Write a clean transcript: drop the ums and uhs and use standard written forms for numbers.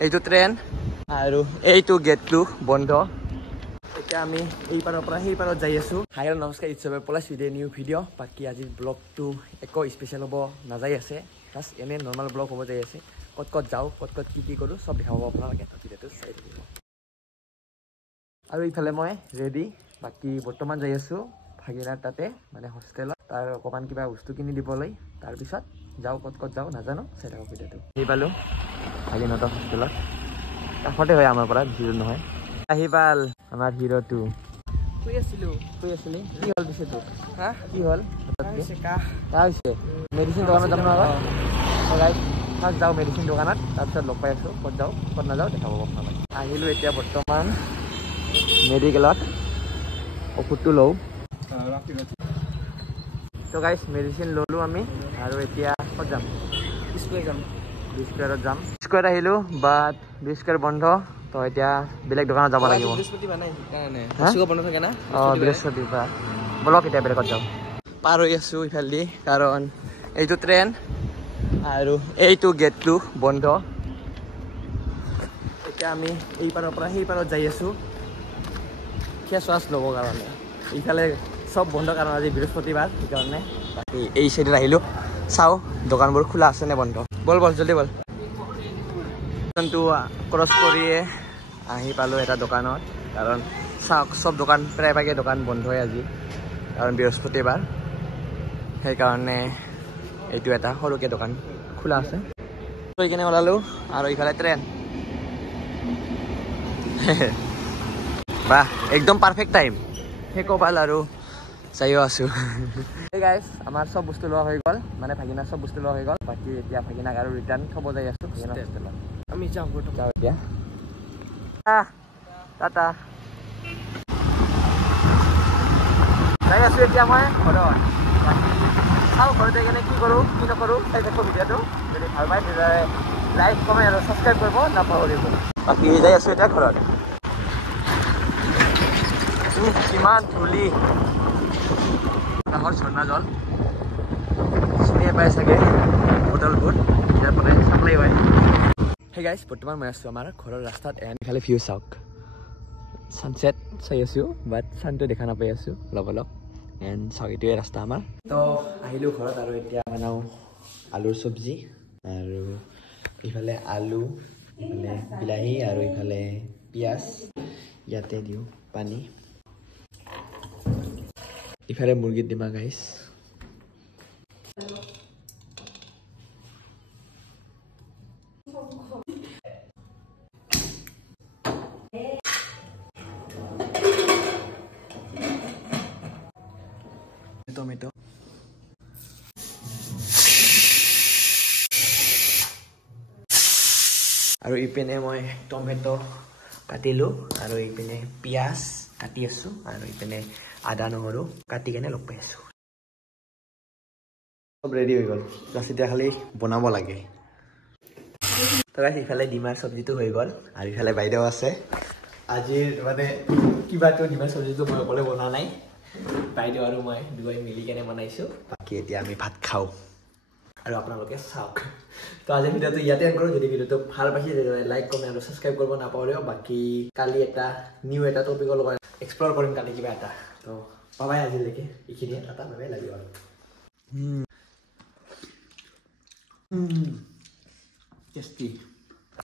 এইটো ট্ৰেন আৰু এইটো গেটটো বন্ধ এতিয়া আমি এই পাৰৰ পৰা সেই পাৰত যাই আছো হাই নমস্কাৰ ইটছবে প্লাছ উইথ এ নিউ ভিডিঅ' বাকী আজিৰ ব্লগটো একো স্পেচিয়েল হ'ব নাযায় আছে প্লাছ এনে নৰ্মেল ব্লগ হ'ব যাই আছে ক'ত ক'ত যাওঁ ক'ত ক'ত কি কৰোঁ চব দেখাব আপোনালোকে ভিডিঅ'টো চাই থাকিব আৰু ইফালে মই ৰেডি বাকী বৰ্তমান যাই আছোঁ ভাগিনাৰ তাতে মানে হোষ্টেলত তাৰ অকণমান কিবা বস্তু কিনি দিবলৈ তাৰপিছত যাওঁ ক'ত ক'ত যাওঁ নাজানো চাই থাকোঁ ভিডিঅ'টো আহি পালোঁ ভাগিনাহঁতৰ হোষ্টেলত কাষতে হয় আমাৰ পৰা বেছি দূৰ নহয় আহি পাল আমাৰ হিৰোটো শুই আছিলি কি হ'ল পিছে তোক হা কি হ'ল কাহ হৈছে মেডিচিন দোকানত যাম ন ফাৰ্ষ্ট যাওঁ মেডিচিন দোকানত তাৰপিছত লগ পাই আছোঁ ক'ত যাওঁ ক'ত নাযাওঁ দেখাব আপোনালোকে আহিলোঁ এতিয়া বৰ্তমান মেডিকেলত ঔষধটো লওঁ তো গাইছ মেডিচিন ল'লোঁ আমি আৰু এতিয়া ক'ত যাম স্কুৱেৰত যাম স্কুৱেৰত আহিলোঁ বাট স্কুৱেৰ বন্ধ তো এতিয়া বেলেগ দোকানত যাব লাগিব বৃহস্পতিবাৰ বলক এতিয়া বেলেগত যাওঁ পাৰ হৈ আছোঁ ইফালেদি কাৰণ এইটো ট্ৰেন আৰু এইটো গেটটো বন্ধ এতিয়া আমি এই পাৰৰ পৰা সেই পাৰত যাই আছোঁ ফেচ ৱাছ ল'বৰ কাৰণে ইফালে চব বন্ধ কাৰণ আজি বৃহস্পতিবাৰ সেইকাৰণে বাকী এই চাইডত আহিলোঁ চাওঁ দোকানবোৰ খোলা আছে নে বন্ধ বল জলদি বল ক্ৰছ কৰিয়ে আহি পালোঁ এটা দোকানত কাৰণ চাওক চব দোকান প্ৰায়ভাগে দোকান বন্ধই আজি কাৰণ বৃহস্পতিবাৰ সেইকাৰণে এইটো এটা সৰুকৈ দোকান খোলা আছে লৈ কিনে ওলালোঁ আৰু ইফালে ট্ৰেন বাহ একদম পাৰফেক্ট টাইম সেই কপাল আৰু চাইও আছোঁ গাইজ আমাৰ চব বস্তু লোৱা হৈ গ'ল মানে ভাগিনাৰ চব বস্তু লোৱা হৈ গ'ল বাকী এতিয়া ভাগিনাক আৰু ৰিটাৰ্ণ থ'ব যাই আছোঁ হোষ্টেলত আমি যাওঁ এতিয়া টাটা যাই আছোঁ এতিয়া মই ঘৰত চাওঁ ঘৰত যাই কিনে কি কৰোঁ কি নকৰোঁ চাই থাকোঁ ভিডিঅ'টো যদি ভাল পায় তেতিয়াহ'লে লাইক কমেণ্ট আৰু ছাবস্ক্ৰাইব কৰিব নাপাহৰিব বাকী যাই আছোঁ এতিয়া ঘৰত কিমান ধূলি কাষৰ ঝৰ্ণা জল চিনিয়ে পাই চাগে বটলবোৰ ইয়াৰ পৰা চাপ্লাই হয় সেই গাইজ বৰ্তমান মই আছোঁ আমাৰ ঘৰৰ ৰাস্তাত এফালে ভিউ চাওক ছানছেট চাই আছোঁ বাট ছানটো দেখা নাপাই আছোঁ অলপ এণ্ড চাওক এইটোৱে ৰাস্তা আমাৰ তো আহিলোঁ ঘৰত আৰু এতিয়া বনাওঁ আলুৰ চব্জি আৰু ইফালে আলু ইফালে বিলাহী আৰু ইফালে পিঁয়াজ ইয়াতে দিওঁ পানী ইফালে মুৰ্গীৰ ডিমা গাইছ টমেটো আৰু ইপিনে মই টমেটো কাটিলোঁ আৰু ইপিনে পিঁয়াজ কাটি আছোঁ আৰু ইপিনে আদা নহৰু কাটি কেনে লগ পাই আছোঁ চব ৰেডি হৈ গ'ল জাষ্ট এতিয়া খালি বনাব লাগে ইফালে ডিমাৰ চব্জিটো হৈ গ'ল আৰু ইফালে বাইদেউ আছে আজিৰ মানে কিবাটো ডিমাৰ চব্জিটো মই অকলে বনোৱা নাই বাইদেউ আৰু মই দুই মিলি কেনে বনাইছোঁ বাকী এতিয়া আমি ভাত খাওঁ আৰু আপোনালোকে চাওক তো আজি ভিডিঅ'টো ইয়াতে এণ্ড কৰোঁ যদি ভিডিঅ'টো ভাল পাইছে তেতিয়াহ'লে লাইক কমেণ্ট আৰু ছাবস্ক্ৰাইব কৰিব নাপাহৰিব বাকী কালি এটা নিউ এটা টপিকৰ লগত এক্সপ্ল'ৰ কৰিম কালি কিবা এটা তো পাবাই আজিলৈকে এইখিনিয়ে এটা পাবাই লাগিব আৰু টেষ্টি